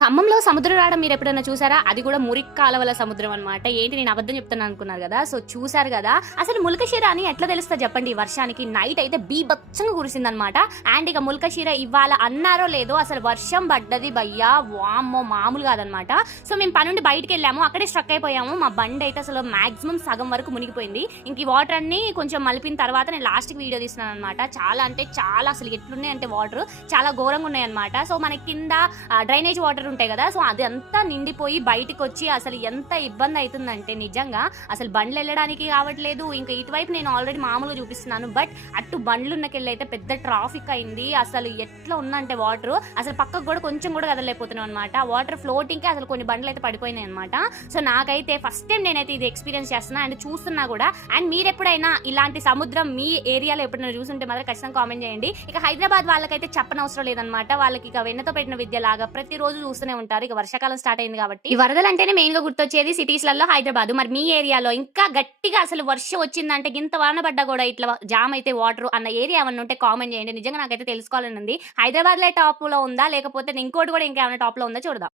ఖమ్మంలో సముద్ర రాడం మీరెప్పుడైనా చూసారా? అది కూడా మురికి కాలవల సముద్రం అన్నమాట. ఏంటి నేను అబద్ధం చెప్తున్నా అనుకున్నారు గదా! సో, చూసారు గదా! అసలు ములకశిర అని ఎట్లా తెలుస్తది చెప్పండి ఈ వర్షానికి? నైట్ అయితే బీభత్సంగా కురిసిందనమాట. అండ్ ఇక ములకశిర ఇవ్వాల అన్నారో లేదో అసలు వర్షం పడ్డది భయ్యా! వామ్మో! మామూలు కాదనమాట. సో, మేము పనుండి బయటికెళ్ళాము. అక్కడే స్ట్రక్ అయిపోయాము. మా బండయితే అసలు మాక్సిమం సగం వరకు మునిగిపోయింది. ఇంక ఈ వాటర్ అన్నీ కొంచెం మలిపిన తర్వాత నేను లాస్ట్‌కి వీడియో తీస్తున్నాననమాట. చాలా అంటే చాలా అసలు ఎట్లున్నాయంటే వాటరు చాలా ఘోరంగా ఉన్నాయన్నమాట. సో, మనకి కింద డ్రైనేజ్ వాటర్ ఉంటాయి కదా. సో అది అంతా నిండిపోయి బయటికి వచ్చి అసలు ఎంత ఇబ్బంది అవుతుందంటే నిజంగా అసలు బండ్లు వెళ్ళడానికి కావట్లేదు. ఇంకా ఇటువైపు నేను ఆల్రెడీ మామూలుగా చూపిస్తున్నాను, బట్ అటు బండ్లు ఉన్నకెళ్ళి అయితే పెద్ద ట్రాఫిక్ అయింది. అసలు ఎట్లా ఉందంటే వాటర్ అసలు పక్కకు కూడా కొంచెం కూడా కదలలేకపోతున్నాం అనమాట. వాటర్ ఫ్లోటింగ్ కి అసలు కొన్ని బండ్లు అయితే పడిపోయినాయి అనమాట. సో నాకైతే ఫస్ట్ టైం నేనైతే ఇది ఎక్స్పీరియన్స్ చేస్తున్నా అండ్ చూస్తున్నా కూడా. అండ్ మీరు ఎప్పుడైనా ఇలాంటి సముద్రం మీ ఏరియాలో ఎప్పుడైనా చూసుంటే మాత్రం ఖచ్చితంగా కామెంట్ చేయండి. ఇక హైదరాబాద్ వాళ్ళకైతే చెప్పనవసరం లేదనమాట. వాళ్ళకి ఇక వెన్నతో పెట్టిన విద్య లాగా ప్రతిరోజు చూస్తూనే ఉంటారు. ఇక వర్షాకాలం స్టార్ట్ అయింది కాబట్టి ఈ వరదలు అంటేనే మెయిన్ గా గుర్తొచ్చేది సిటీస్ లలో హైదరాబాద్. మరి మీ ఏరియాలో ఇంకా గట్టిగా అసలు వర్షం వచ్చిందంటే గింత వాన పడ్డా కూడా ఇట్లా జామ్ అయితే వాటర్ అన్న ఏరియా ఏమన్నా ఉంటే కామెంట్ చేయండి. నిజంగా నాకైతే తెలుసుకోవాలని ఉంది. హైదరాబాద్ లో టాప్ లో ఉందా లేకపోతే ఇంకోటి కూడా ఇంకేమైనా టాప్ లో ఉందా చూడదాం.